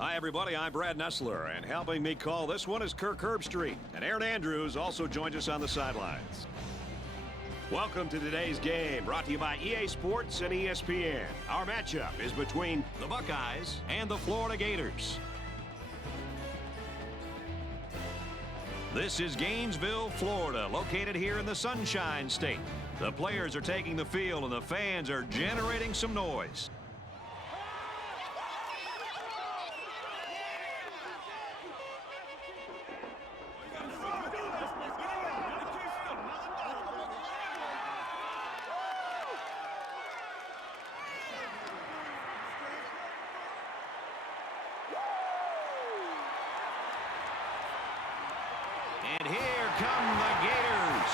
Hi, everybody. I'm Brad Nessler, and helping me call this one is Kirk Herbstreit. And Aaron Andrews also joins us on the sidelines. Welcome to today's game, brought to you by EA Sports and ESPN. Our matchup is between the Buckeyes and the Florida Gators. This is Gainesville, Florida, located here in the Sunshine State. The players are taking the field, and the fans are generating some noise. And here come the Gators.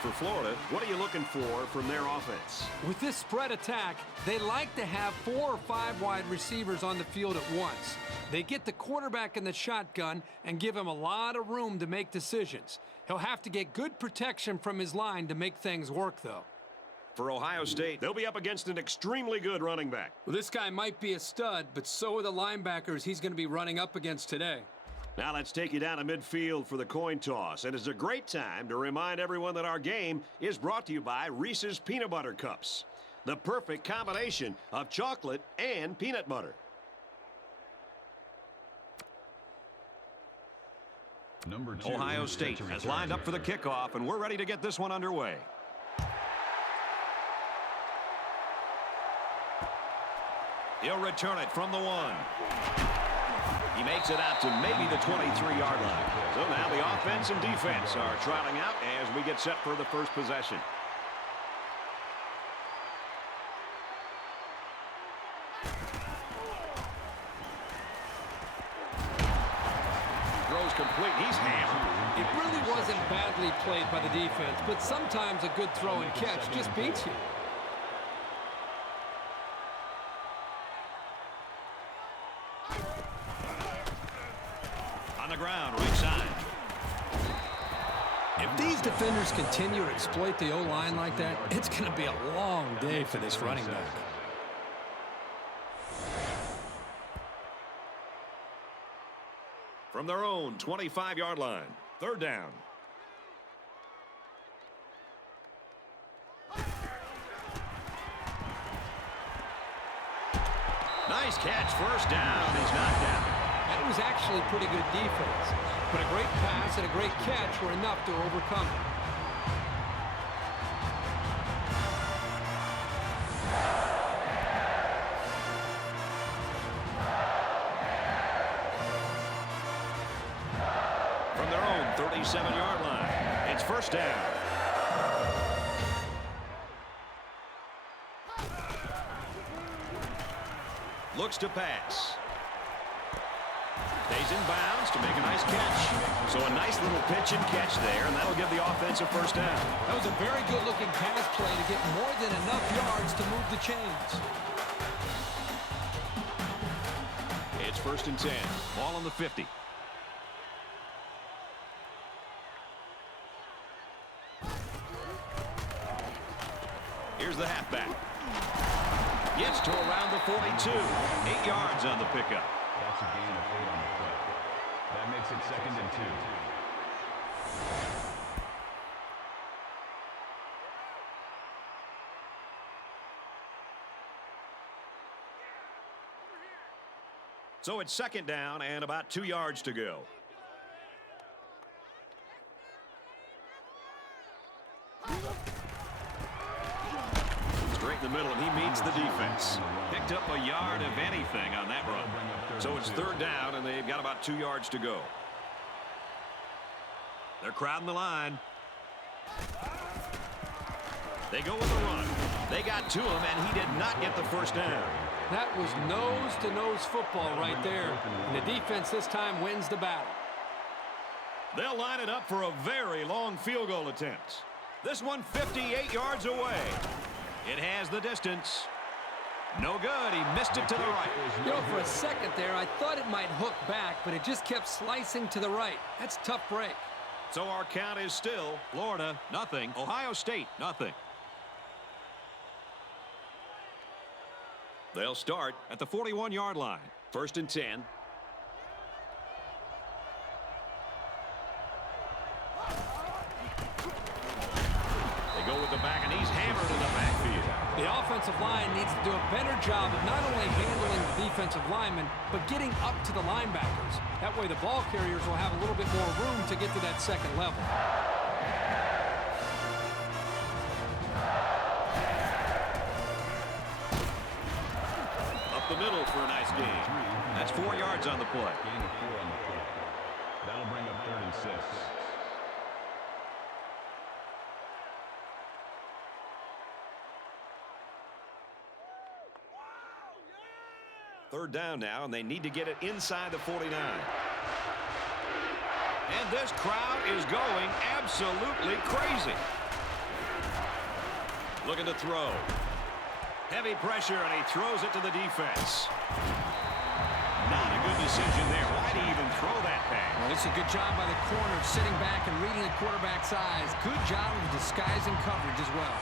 For Florida, what are you looking for from their offense? With this spread attack, they like to have 4 or 5 wide receivers on the field at once. They get the quarterback in the shotgun and give him a lot of room to make decisions. He'll have to get good protection from his line to make things work, though. For Ohio State, they'll be up against an extremely good running back. Well, this guy might be a stud, but so are the linebackers he's going to be running up against today. Now let's take you down to midfield for the coin toss. And it's a great time to remind everyone that our game is brought to you by Reese's Peanut Butter Cups. The perfect combination of chocolate and peanut butter. Ohio State has lined up for the kickoff, and we're ready to get this one underway. He'll return it from the 1. He makes it out to maybe the 23-yard line. So now the offense and defense are trialing out as we get set for the first possession. Throws complete. He's hammered. It really wasn't badly played by the defense, but sometimes a good throw and catch just beats you. On the ground, right side. If these defenders continue to exploit the O-line like that, it's going to be a long day for this running back. From their own 25-yard line, 3rd down. Nice catch, 1st down. He's knocked down. That was actually pretty good defense, but a great pass and a great catch were enough to overcome it. From their own 37-yard line, it's 1st down. Looks to pass. Stays in bounds to make a nice catch. So a nice little pitch and catch there, and that'll give the offense a 1st down. That was a very good-looking pass play to get more than enough yards to move the chains. It's 1st and 10. Ball on the 50. Here's the halfback. Gets to around the 42. 8 yards on the pickup. That's a gain of 8 on the play. That makes it 2nd and 2. So it's 2nd down and about 2 yards to go. Straight in the middle, and he meets the defense. Picked up a yard of anything on that run. So it's 3rd down, and they've got about 2 yards to go. They're crowding the line. They go with a run. They got to him, and he did not get the 1st down. That was nose-to-nose football right there. And the defense this time wins the battle. They'll line it up for a very long field goal attempt. This one 58 yards away. It has the distance. No good. He missed it to the right. You know, for a second there, I thought it might hook back, but it just kept slicing to the right. That's a tough break. So our count is still Florida, nothing. Ohio State, nothing. They'll start at the 41-yard line. 1st and 10. They go with the back, and he's hammered in the backfield. The offensive line needs to do a better job of not only handling the defensive linemen, but getting up to the linebackers. That way the ball carriers will have a little bit more room to get to that second level. Up the middle for a nice gain. That's 4 yards on the play. Gain of 4 on the play. That'll bring up 3rd and 6. Third down now, and they need to get it inside the 49. And this crowd is going absolutely crazy. Looking to throw. Heavy pressure, and he throws it to the defense. Not a good decision there. Why do you even throw that pass? Well, it's a good job by the corner sitting back and reading the quarterback's eyes. Good job of disguising coverage as well.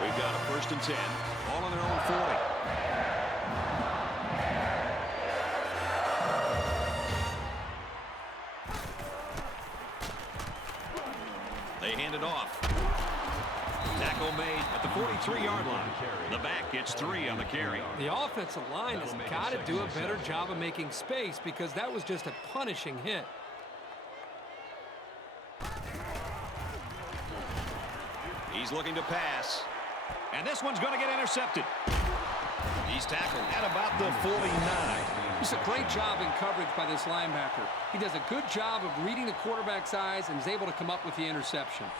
We've got a 1st and 10. All on their own 40. They hand it off. Tackle made at the 43-yard line. The back gets 3 on the carry. The offensive line has got to do a better job of making space because that was just a punishing hit. He's looking to pass. And this one's going to get intercepted. He's tackled at about the 49. It's a great job in coverage by this linebacker. He does a good job of reading the quarterback's eyes and is able to come up with the interception.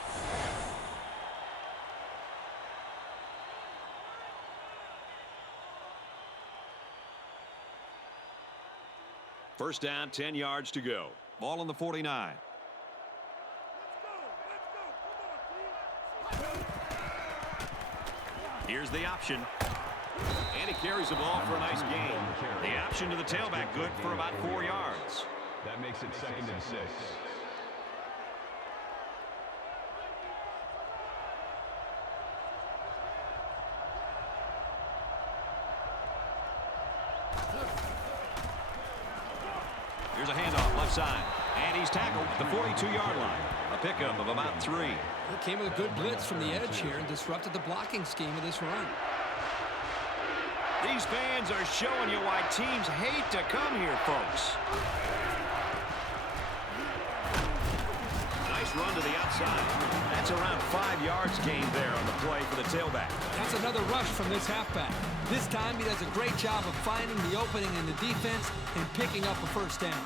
First down, 10 yards to go. Ball on the 49. Here's the option. And he carries the ball for a nice gain. The option to the tailback, good for about 4 yards. That makes it 2nd and 6. Here's a handoff left side. And he's tackled at the 42-yard line. A pickup of about 3. It came with a good blitz from the edge here and disrupted the blocking scheme of this run. These fans are showing you why teams hate to come here, folks. Nice run to the outside. That's around 5 yards gained there on the play for the tailback. That's another rush from this halfback. This time he does a great job of finding the opening in the defense and picking up a first down.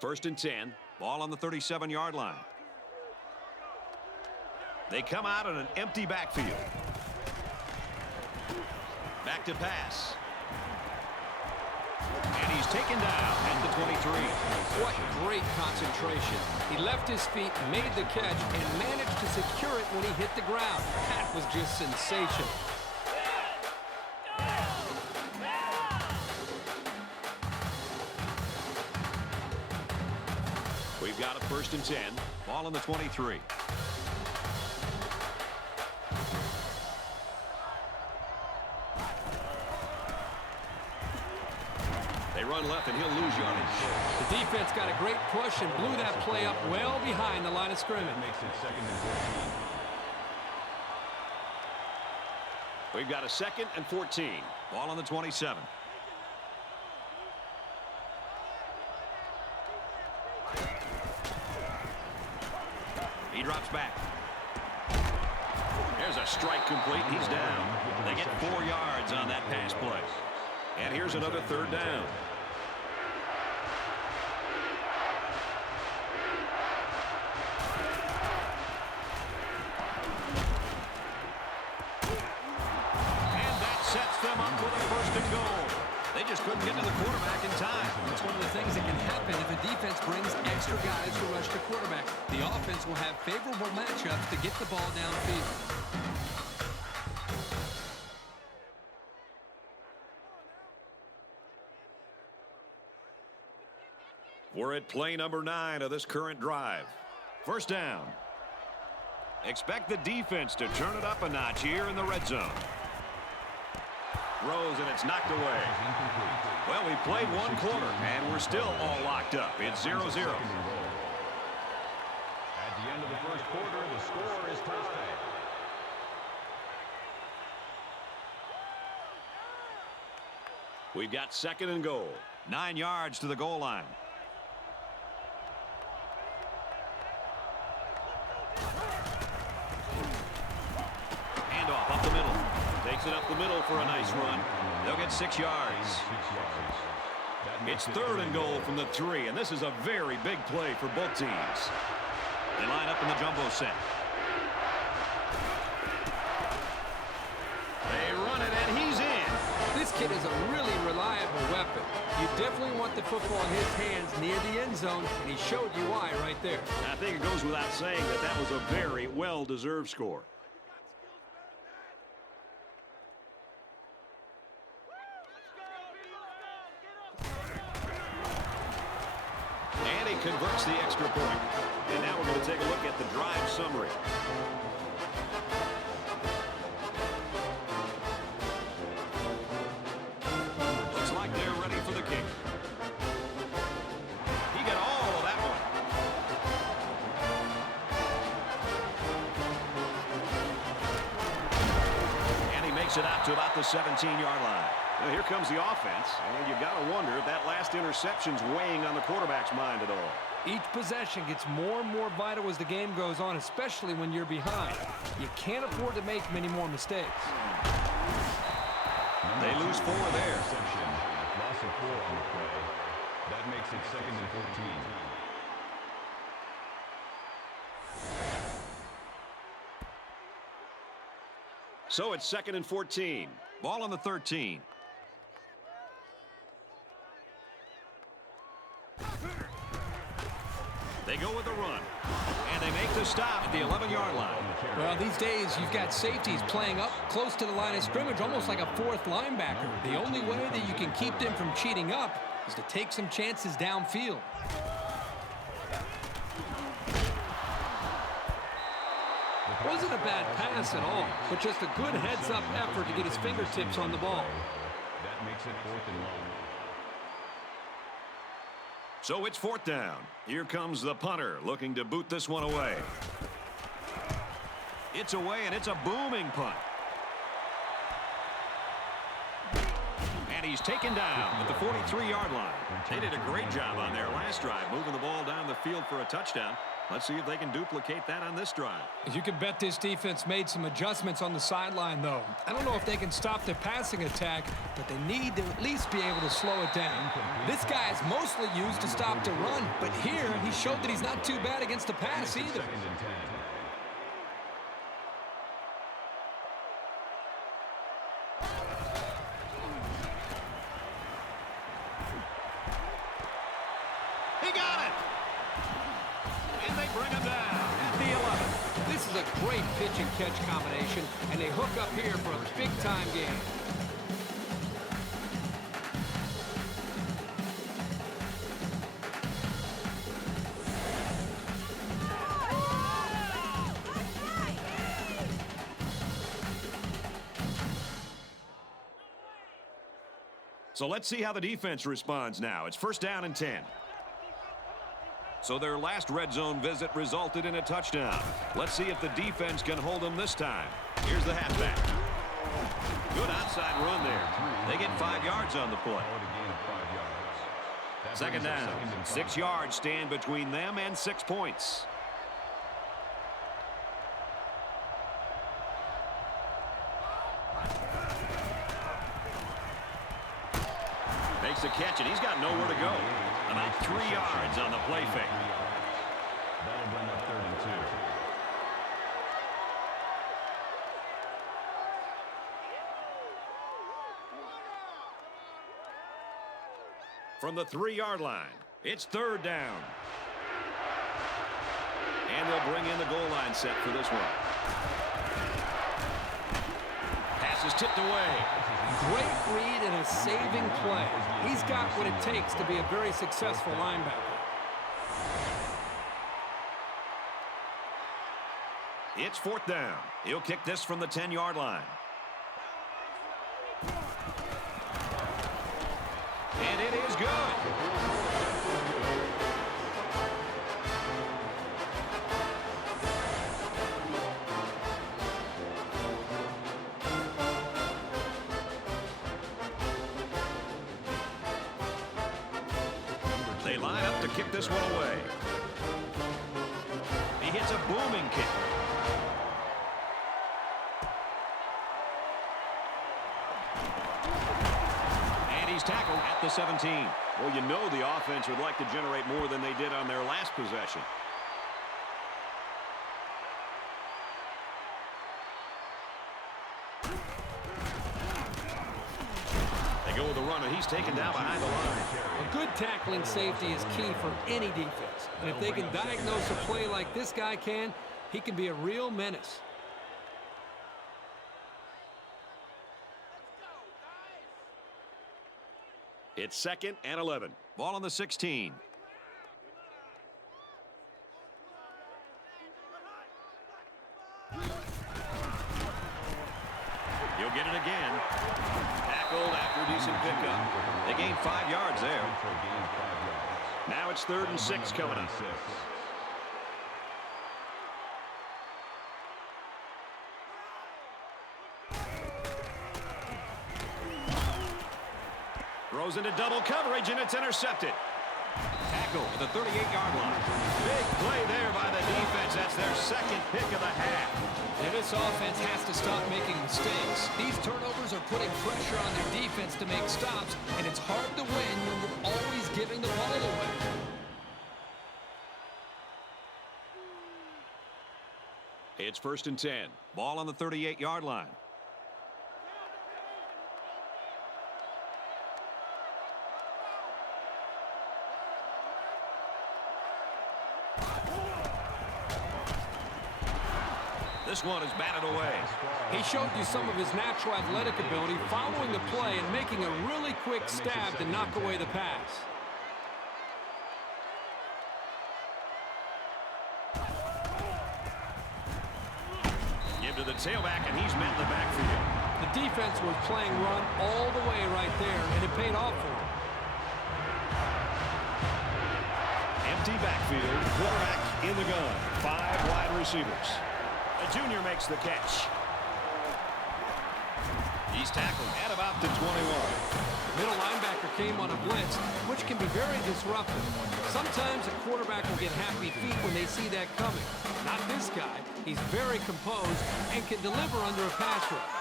First and 10. Ball on the 37-yard line. They come out in an empty backfield. Back to pass. And he's taken down at the 23. What great concentration. He left his feet, made the catch, and managed to secure it when he hit the ground. That was just sensational. We've got a first and 10. Ball on the 23. They run left, and he'll lose yardage. The defense got a great push and blew that play up well behind the line of scrimmage. Makes it 2nd and 14. We've got a 2nd and 14. Ball on the 27. He drops back. There's a strike complete. He's down. They get 4 yards on that pass play. And here's another third down. And that sets them up with a 1st and goal. They just couldn't get to the quarterback because the defense brings extra guys to rush the quarterback. The offense will have favorable matchups to get the ball downfield. We're at play number 9 of this current drive. First down. Expect the defense to turn it up a notch here in the red zone. Throws, and it's knocked away. Well, we played one quarter, and we're still all locked up. It's 0-0. At the end of the first quarter, the score is tied. We've got second and goal. 9 yards to the goal line. Handoff up the middle. Takes it up the middle for a nice run. They'll get 6 yards. It's third and goal from the 3, and this is a very big play for both teams. They line up in the jumbo set. They run it, and he's in. This kid is a really reliable weapon. You definitely want the football in his hands near the end zone, and he showed you why right there. I think it goes without saying that that was a very well-deserved score. And he converts the extra point. And now we're going to take a look at the drive summary. Looks like they're ready for the kick. He got all of that one. And he makes it out to about the 17-yard line. Well, here comes the offense, and you've got to wonder if that last interception's weighing on the quarterback's mind at all. Each possession gets more and more vital as the game goes on, especially when you're behind. You can't afford to make many more mistakes. They lose 4 there. Loss of 4 on the play. That makes it 2nd and 14. So it's 2nd and 14. Ball on the 13. They go with the run. And they make the stop at the 11-yard line. Well, these days, you've got safeties playing up close to the line of scrimmage, almost like a 4th linebacker. The only way that you can keep them from cheating up is to take some chances downfield. Wasn't a bad pass at all, but just a good heads-up effort to get his fingertips on the ball. That makes it 4th and long. So it's 4th down. Here comes the punter looking to boot this one away. It's away, and it's a booming punt. And he's taken down at the 43-yard line. They did a great job on their last drive, moving the ball down the field for a touchdown. Let's see if they can duplicate that on this drive. You can bet this defense made some adjustments on the sideline, though. I don't know if they can stop the passing attack, but they need to at least be able to slow it down. This guy is mostly used to stop the run, but here he showed that he's not too bad against the pass either. 2nd and 10. He got it! And they bring him down at the 11. This is a great pitch and catch combination, and they hook up here for a big-time game. So let's see how the defense responds now. It's 1st down and 10. So their last red zone visit resulted in a touchdown. Let's see if the defense can hold them this time. Here's the halfback. Good outside run there. They get 5 yards on the play. 2nd down. 6 yards stand between them and 6 points. Makes the catch, and he's got nowhere to go. About 3 yards on the play fake. That'll bring up 3rd and 2. From the 3-yard line, It's third down. And they'll bring in the goal line set for this one. Pass is tipped away. Great read and a saving play. He's got what it takes to be a very successful linebacker. It's fourth down. He'll kick this from the 10-yard line. And it is good. They line up to kick this one away. He hits a booming kick. And he's tackled at the 17. Well, you know the offense would like to generate more than they did on their last possession. They go with a run, and he's taken down behind the line. A good tackling safety is key for any defense. And if they can diagnose a play like this guy can, he can be a real menace. It's 2nd and 11. Ball on the 16. You'll get it again. Tackled after a decent pickup. They gained 5 yards there. Now it's 3rd and 6 coming up. Throws into double coverage, and it's intercepted. Tackle at the 38-yard line. Big play there by the defense. That's their 2nd pick of the half. And this offense has to stop making mistakes. These turnovers are putting pressure on their defense to make stops, and it's hard to win when you're always giving the ball away. It's 1st and 10. Ball on the 38-yard line. This one is batted away. He showed you some of his natural athletic ability following the play and making a really quick stab to knock away the pass. Give to the tailback, and he's met in the backfield. The defense was playing run all the way right there, and it paid off for him. Empty backfield, quarterback in the gun. 5 wide receivers. A junior makes the catch. He's tackled at about the 21. Middle linebacker came on a blitz, which can be very disruptive. Sometimes a quarterback will get happy feet when they see that coming. Not this guy. He's very composed and can deliver under a pass rush.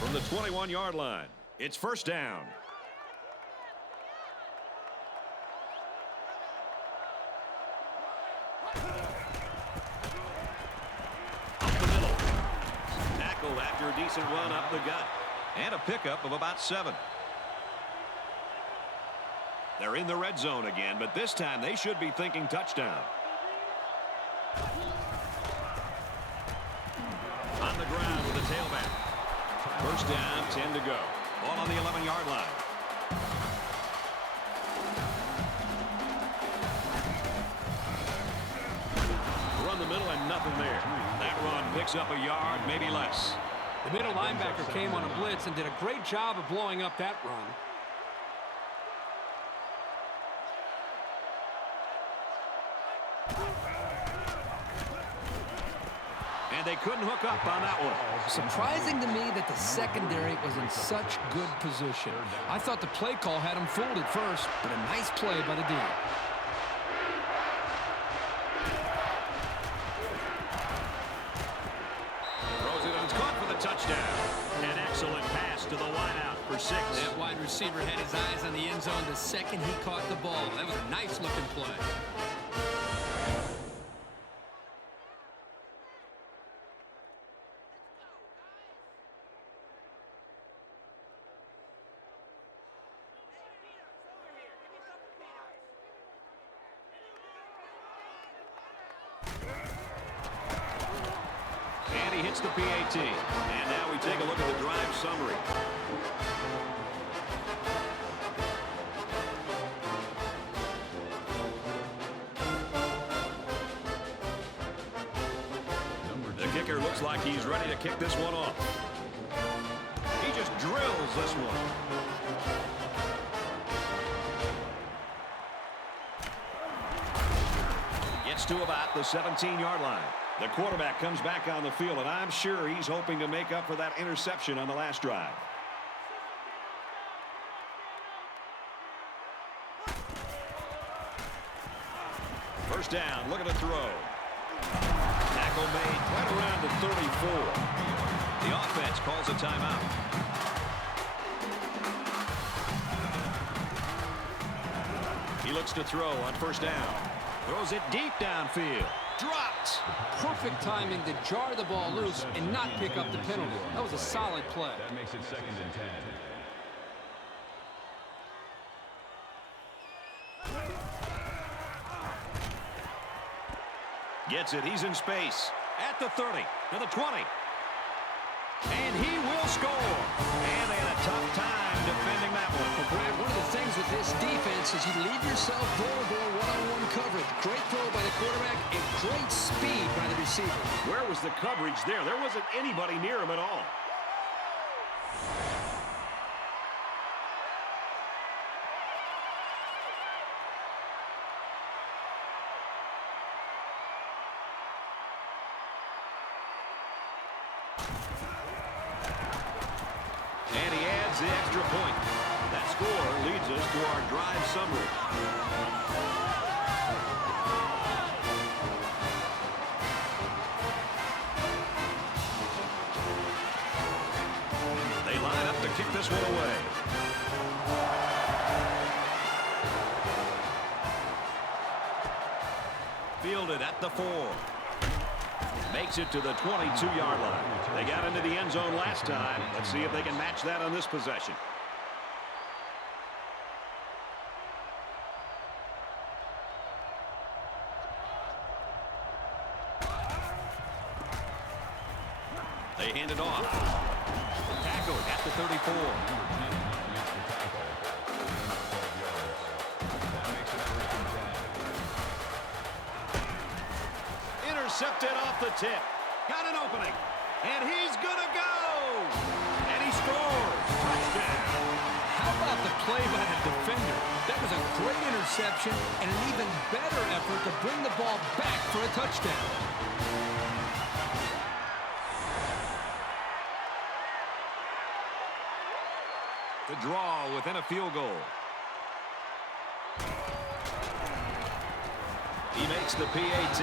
From the 21-yard line, it's 1st down. After a decent run up the gut. And a pickup of about 7. They're in the red zone again, but this time they should be thinking touchdown. On the ground with the tailback. 1st down, 10 to go. Ball on the 11-yard line. Run the middle and nothing there. That run picks up a yard, maybe less. The middle linebacker came on a blitz and did a great job of blowing up that run. And they couldn't hook up on that one. Surprising to me that the secondary was in such good position. I thought the play call had him fooled at first, but a nice play by the D. Touchdown. An excellent pass to the wideout for 6. That wide receiver had his eyes on the end zone the second he caught the ball. That was a nice-looking play. he hits the PAT. And now we take a look at the drive summary. The kicker looks like he's ready to kick this one off. He just drills this one. Gets to about the 17-yard line. The quarterback comes back on the field, and I'm sure he's hoping to make up for that interception on the last drive. First down, look at the throw. Tackle made right around the 34. The offense calls a timeout. He looks to throw on first down. Throws it deep downfield. Dropped. Perfect timing to jar the ball loose and not pick up the penalty. That was a solid play. That makes it 2nd and 10. Gets it. He's in space. At the 30. To the 20. And he will score. And they had a tough time defending that one. Well, Brad, one of the things with this defense is you leave yourself vulnerable one-on-one coverage. Great throw by the quarterback and great speed by the receiver. Where was the coverage there? There wasn't anybody near him at all. And he adds the extra point. That score leads us to our drive summary. They line up to kick this one away. Fielded at the 4. Makes it to the 22-yard line. They got into the end zone last time. Let's see if they can match that on this possession. They hand it off. Tackled at the 34. Intercepted off the tip. Got an opening. And he's going to go. And he scores. Touchdown. How about the play by the defender? That was a great interception and an even better effort to bring the ball back for a touchdown. The draw within a field goal. He makes the PAT.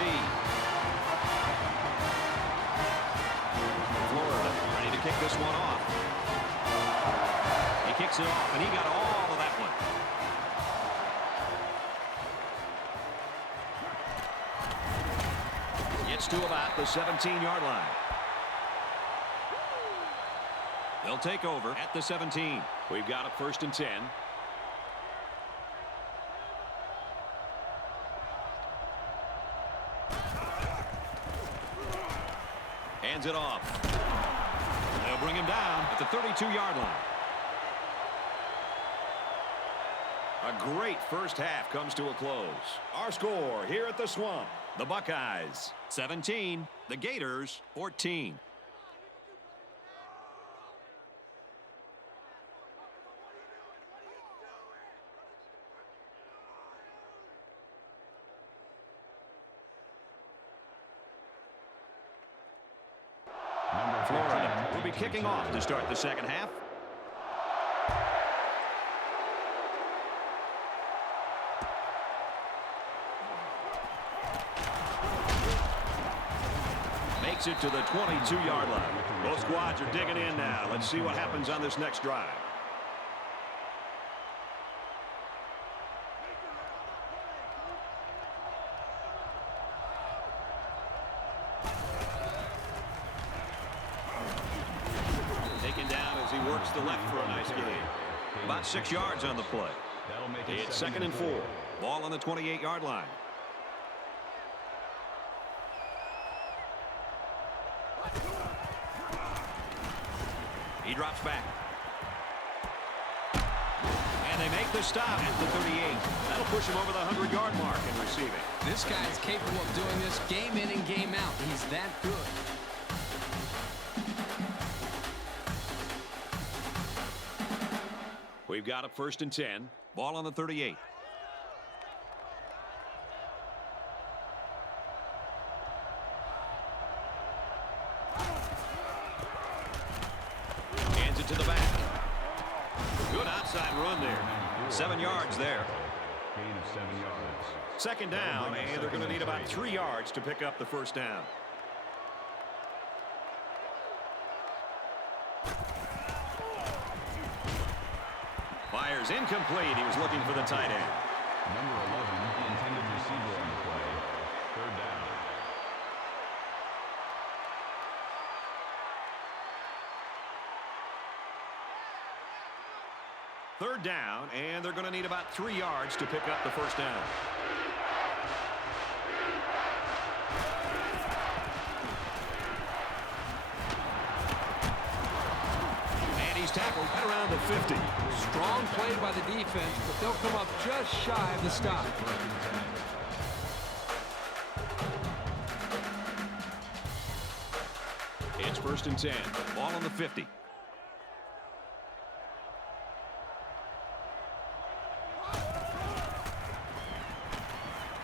Florida ready to kick this one off. He kicks it off, and he got all of that one. Gets to about the 17-yard line. They'll take over at the 17. We've got a 1st and 10. Hands it off. They'll bring him down at the 32-yard line. A great first half comes to a close. Our score here at the Swamp. The Buckeyes 17, the Gators 14. Florida will be kicking off to start the second half. Makes it to the 22-yard line. Both squads are digging in now. Let's see what happens on this next drive. Taken down as he works the left for a nice gain. About 6 yards on the play. It's 2nd and 4. Ball on the 28-yard line. He drops back. And they make the stop at the 38. That'll push him over the 100-yard mark in receiving. This guy is capable of doing this game in and game out. He's that good. We've got a 1st and 10. Ball on the 38. Hands it to the back. Good outside run there. 7 yards there. Gain of 7 yards. 2nd down, and they're going to need about 3 yards to pick up the 1st down. Fires incomplete. He was looking for the tight end. Number 11, the intended receiver on the play. 3rd down. Third down, and they're going to need about 3 yards to pick up the 1st down. And he's tackled right around the 50. Strong play by the defense, but they'll come up just shy of the stop. It's 1st and 10. Ball on the 50.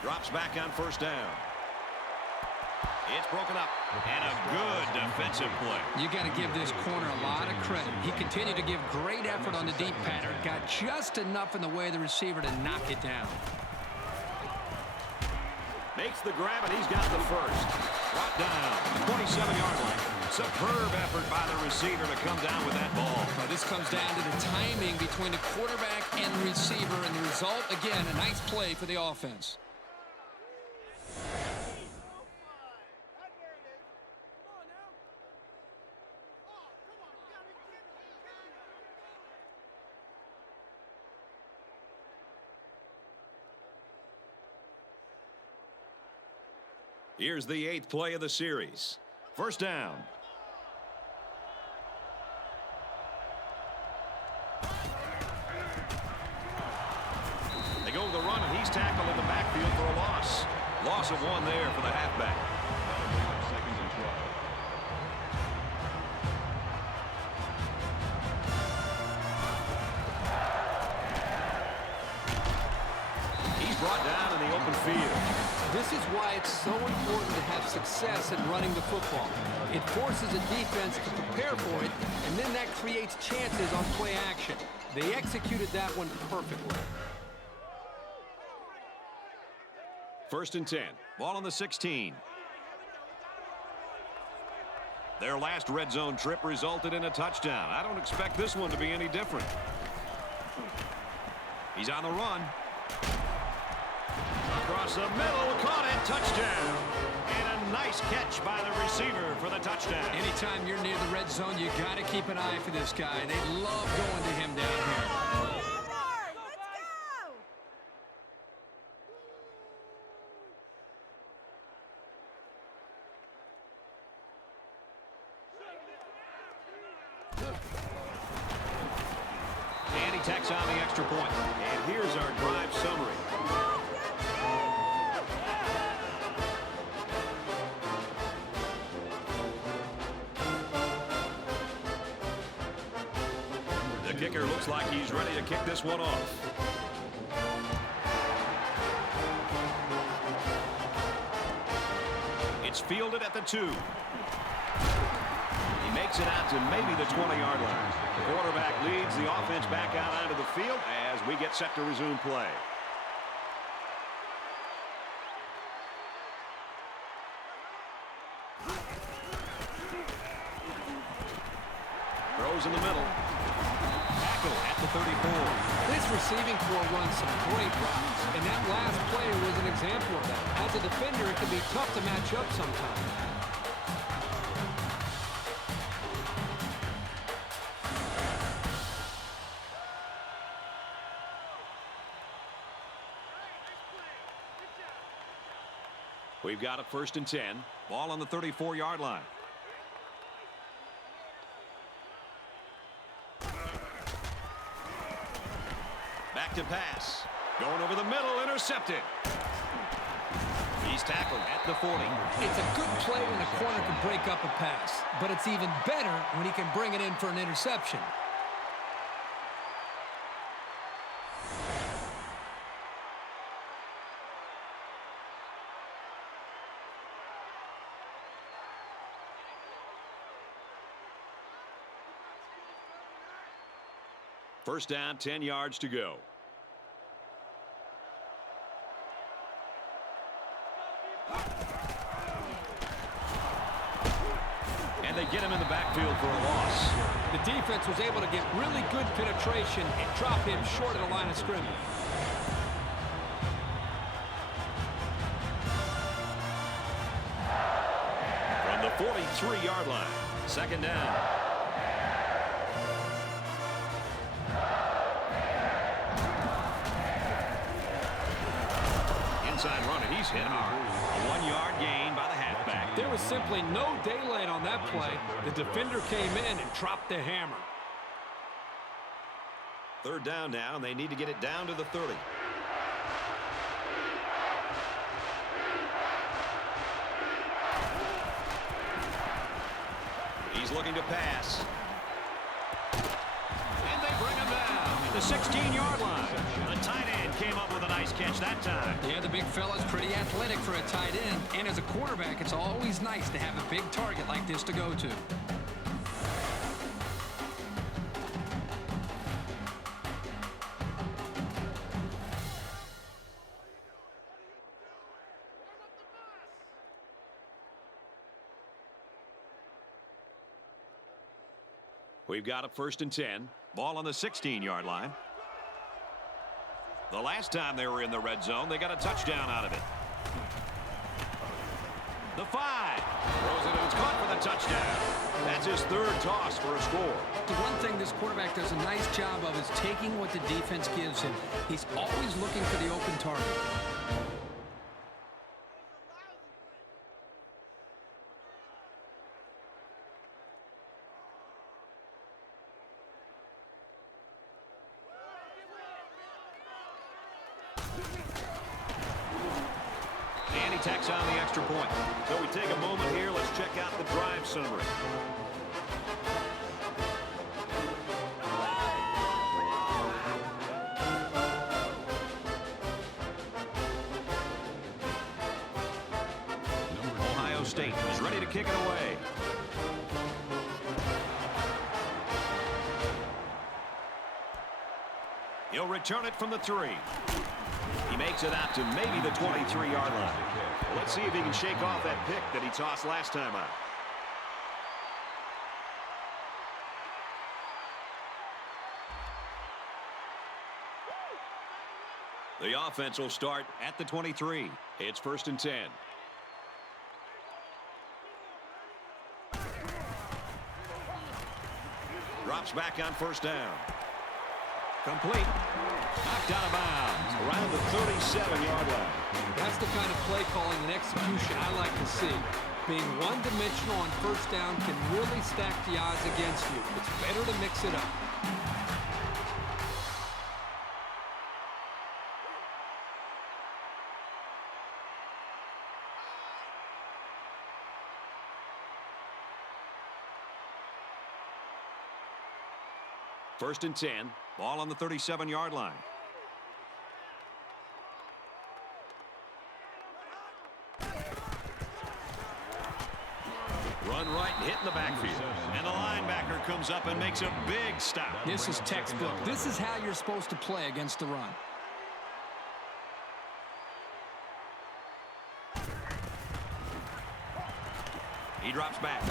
Drops back on 1st down. It's broken up. And a good defensive play. You got to give this corner a lot of credit. He continued to give great effort on the deep pattern. Got just enough in the way of the receiver to knock it down. Makes the grab, and he's got the 1st. Brought down. 27-yard line. Superb effort by the receiver to come down with that ball. Well, this comes down to the timing between the quarterback and the receiver. And the result, again, a nice play for the offense. Here's the 8th play of the series. 1st down. They go to the run, and he's tackled in the backfield for a loss. Loss of 1 there for the halfback. 2nd and 12. He's brought down in the open field. This is why it's so important to have success in running the football. It forces a defense to prepare for it, and then that creates chances on play action. They executed that one perfectly. 1st and 10. Ball on the 16. Their last red zone trip resulted in a touchdown. I don't expect this one to be any different. He's on the run. Across the middle, caught it, touchdown. And a nice catch by the receiver for the touchdown. Anytime you're near the red zone, you got to keep an eye for this guy. They love going to him down here. And he tacks on the extra point. And here's our drive summary. The kicker looks like he's ready to kick this one off. It's fielded at the 2. He makes it out to maybe the 20-yard line. The quarterback leads the offense back out onto the field as we get set to resume play. Throws in the middle. Tackle at the 34. This receiving corps runs some great routes, and that last play was an example of that. As a defender, it can be tough to match up sometimes. We've got a 1st and 10. Ball on the 34-yard line. Back to pass. Going over the middle, intercepted. He's tackled at the 40. It's a good play when the corner can break up a pass, but it's even better when he can bring it in for an interception. First down, 10 yards to go. And they get him in the backfield for a loss. The defense was able to get really good penetration and drop him short of the line of scrimmage. From the 43-yard line, second down. Inside run, and he's hit hard. A 1-yard gain by the halfback. There was simply no daylight on that play. The defender came in and dropped the hammer. Third down now, and they need to get it down to the 30. He's looking to pass. And they bring him down at the 16-yard line. The tight end came up with a nice catch that time. Yeah, the big fella's pretty athletic for a tight end. And as a quarterback, it's always nice to have a big target like this to go to. We've got a 1st and 10. Ball on the 16-yard line. The last time they were in the red zone, they got a touchdown out of it. The 5. Throws it, and it's caught for the touchdown. That's his 3rd toss for a score. The one thing this quarterback does a nice job of is taking what the defense gives him. He's always looking for the open target. And he tacks on the extra point. So we take a moment here. Let's check out the drive summary. Ohio State is ready to kick it away. He'll return it from the 3. He makes it out to maybe the 23-yard line. Let's see if he can shake off that pick that he tossed last time out. The offense will start at the 23. It's 1st and 10. Drops back on 1st down. Complete. Knocked out of bounds around the 37-yard line. That's the kind of play calling and execution I like to see. Being one-dimensional on 1st down can really stack the odds against you. It's better to mix it up. First and 10. Ball on the 37-yard line. Run right and hit in the backfield. And the linebacker comes up and makes a big stop. This is textbook. This is how you're supposed to play against the run. He drops back.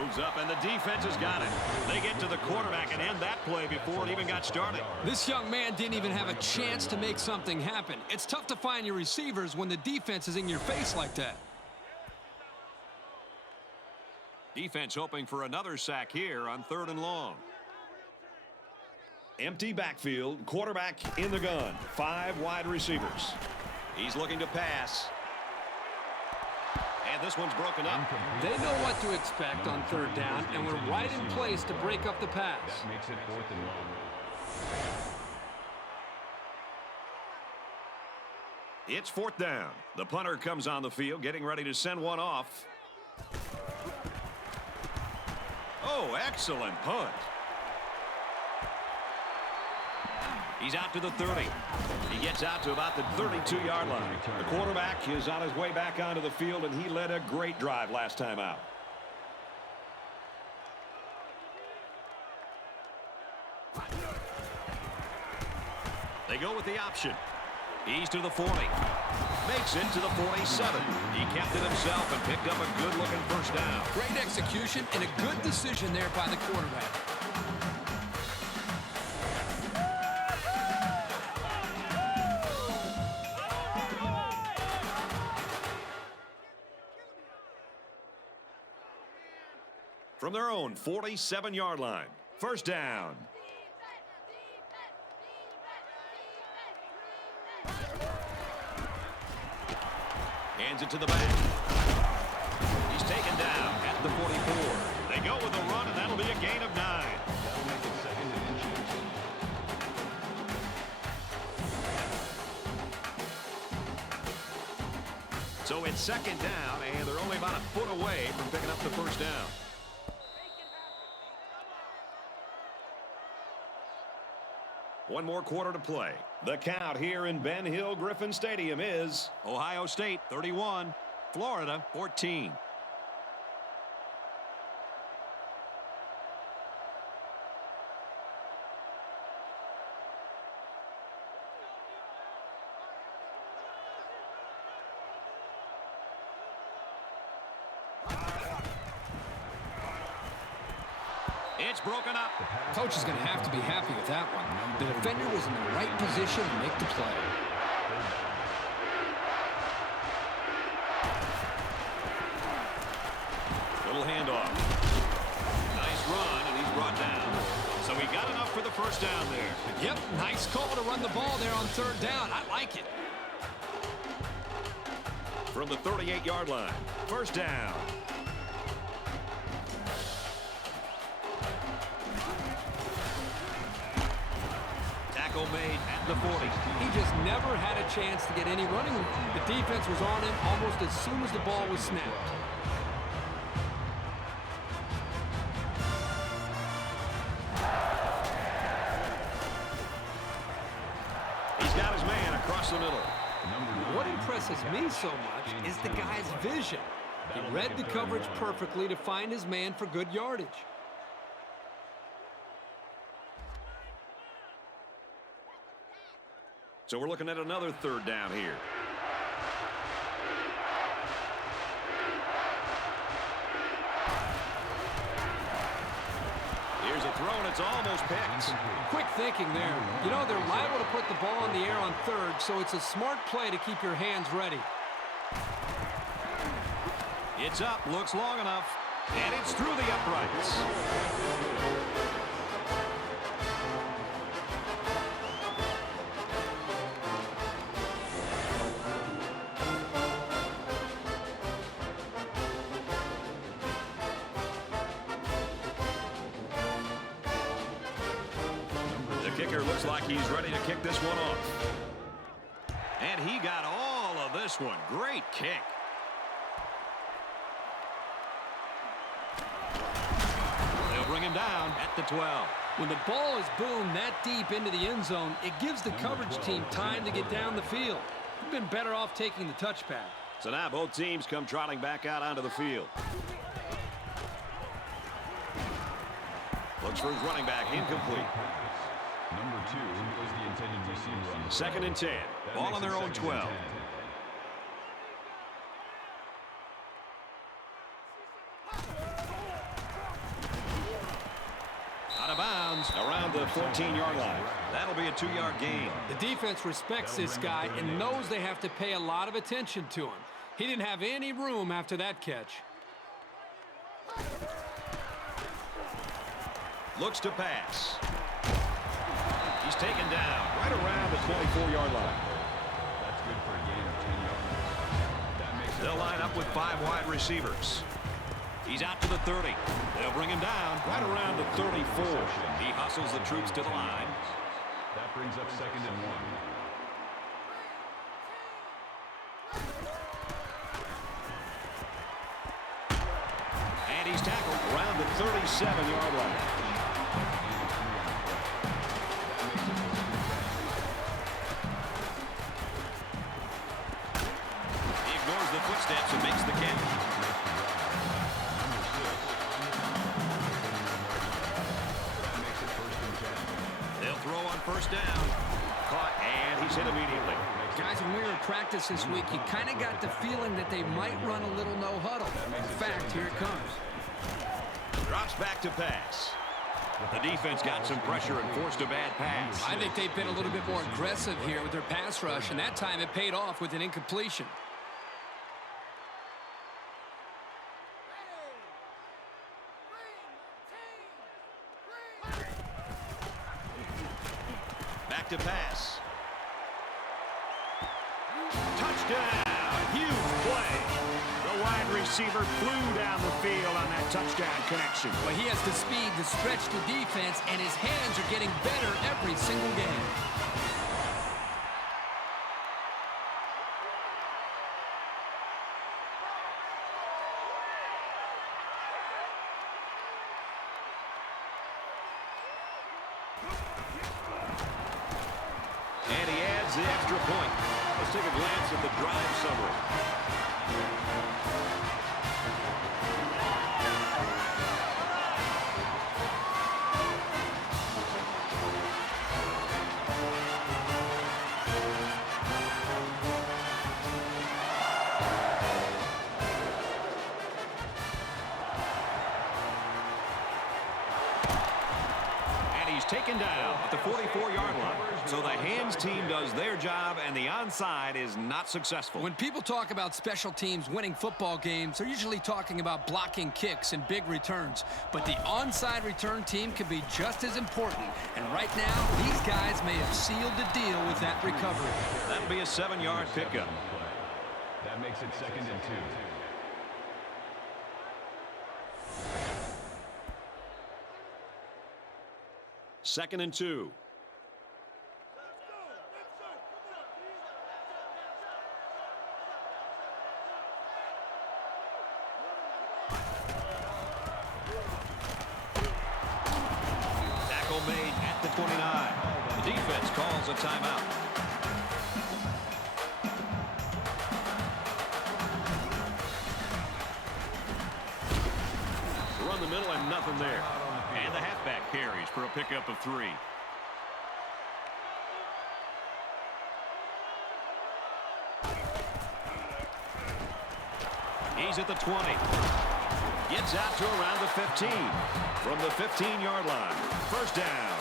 Moves up, and the defense has got it. They get to the quarterback and end that play before it even got started. This young man didn't even have a chance to make something happen. It's tough to find your receivers when the defense is in your face like that. Defense hoping for another sack here on 3rd and long. Empty backfield, quarterback in the gun. 5 wide receivers. He's looking to pass. And this one's broken up. They know what to expect on 3rd down, and we're right in place to break up the pass. That makes it 4th and long. It's fourth down. The punter comes on the field, getting ready to send one off. Oh, excellent punt. He's out to the 30. He gets out to about the 32-yard line. The quarterback is on his way back onto the field, and he led a great drive last time out. They go with the option. He's to the 40. Makes it to the 47. He kept it himself and picked up a good-looking first down. Great execution and a good decision there by the quarterback. From their own 47-yard line. First down. Hands it to the back. He's taken down at the 44. They go with a run, and that'll be a gain of 9. That'll make it second and inches. So it's second down, and they're only about a foot away from picking up the first down. One more quarter to play. The count here in Ben Hill Griffin Stadium is Ohio State 31, Florida 14. It's broken up. Coach is going to have to be happy with that one. The defender was in the right position to make the play. Little handoff. Nice run, and he's brought down. So he got enough for the first down there. Yep, nice call to run the ball there on third down. I like it. From the 38-yard line, first down. Tackle made at the 40. He just never had a chance to get any running room. The defense was on him almost as soon as the ball was snapped. He's got his man across the middle. What impresses me so much is the guy's vision. He read the coverage perfectly to find his man for good yardage. So we're looking at another third down here. Here's a throw, and it's almost picked. Quick thinking there. You know, they're liable to put the ball in the air on third, so it's a smart play to keep your hands ready. It's up, looks long enough, and it's through the uprights. Kicker looks like he's ready to kick this one off. And he got all of this one. Great kick. They'll bring him down at the 12. When the ball is boomed that deep into the end zone, it gives the coverage team time to get down the field. You've been better off taking the touchback. So now both teams come trotting back out onto the field. Looks for his running back, incomplete. Number 2 was the intended receiver on the Second and 10. Ball on their own 12. Out of bounds around the 14-yard line. That'll be a 2-yard gain. The defense respects this guy and knows they have to pay a lot of attention to him. He didn't have any room after that catch. Looks to pass. He's taken down right around the 24-yard line. That's good for a gain of 10 yards. That makes They'll line up with 5 wide receivers. He's out to the 30. They'll bring him down right around the 34. He hustles the troops to the line. That brings up second and 1. 37-yard line. He ignores the footsteps and makes the catch. They'll throw on first down. Caught, and he's hit immediately. Guys, when we were in practice this week, you kind of got the feeling that they might run a little no huddle. In fact, here it comes. Drops back to pass. The defense got some pressure and forced a bad pass. I think they've been a little bit more aggressive here with their pass rush, and that time it paid off with an incompletion. Back to pass. Touchdown! Huge play. The wide receiver flew down the field on that touchdown connection. But he has the speed to stretch the defense, and his hands are getting better every single game. And he adds the extra point. Let's take a glance at the drive summary. Taken down at the 44-yard line. So the hands team does their job, and the onside is not successful. When people talk about special teams winning football games, they're usually talking about blocking kicks and big returns. But the onside return team can be just as important. And right now, these guys may have sealed the deal with that recovery. That'll be a 7-yard pickup. That makes it 2nd and 2. Second and 2. Tackle made at the 29. The defense calls a timeout. Run the middle and nothing there. And the halfback carries for a pickup of 3. He's at the 20. Gets out to around the 15. From the 15-yard line. First down.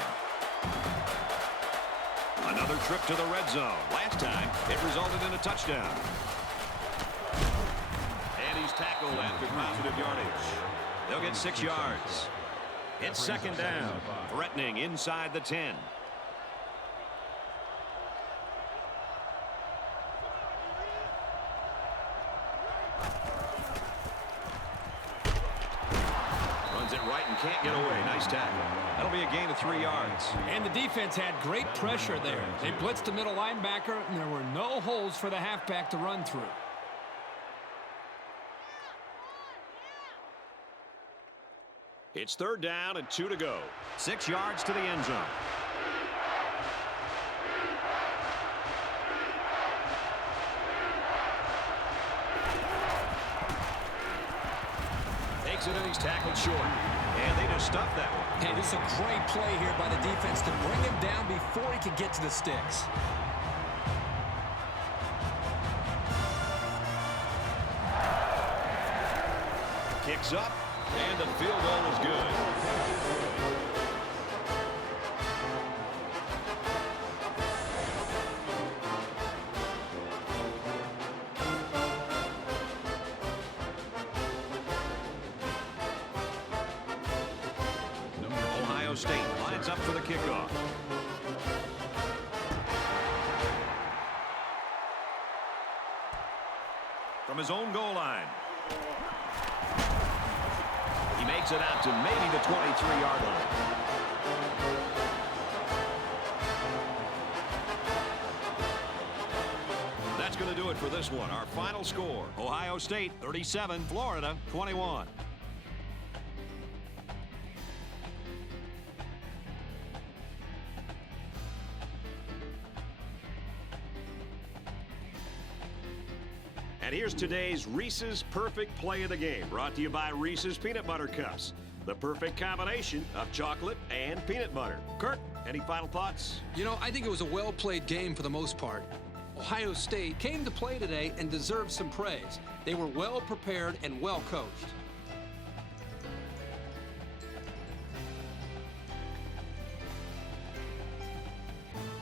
Another trip to the red zone. Last time, it resulted in a touchdown. And he's tackled after positive yardage. They'll get 6 yards. It's second down. Threatening inside the 10. Runs it right and can't get away. Nice tackle. That'll be a gain of 3 yards. And the defense had great pressure there. They blitzed the middle linebacker, and there were no holes for the halfback to run through. It's third down and 2 to go. 6 yards to the end zone. Takes it and he's tackled short. And they just stuffed that one. Hey, this is a great play here by the defense to bring him down before he could get to the sticks. Kicks up. And the field goal is good. Ohio State lines up for the kickoff. From his own goal line. He makes it out to maybe the 23-yard line. That's going to do it for this one. Our final score, Ohio State 37, Florida 21. And here's today's Reese's Perfect Play of the Game, brought to you by Reese's Peanut Butter Cups. The perfect combination of chocolate and peanut butter. Kirk, any final thoughts? You know, I think it was a well-played game for the most part. Ohio State came to play today and deserved some praise. They were well prepared and well coached.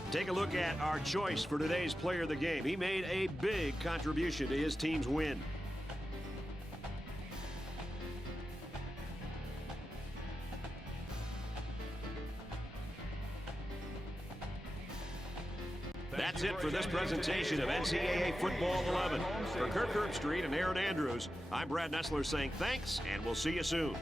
Take a look at our choice for today's player of the game. He made a big contribution to his team's win. That's it for this presentation of NCAA Football 11. For Kirk Herbstreit and Aaron Andrews, I'm Brad Nessler saying thanks, and we'll see you soon.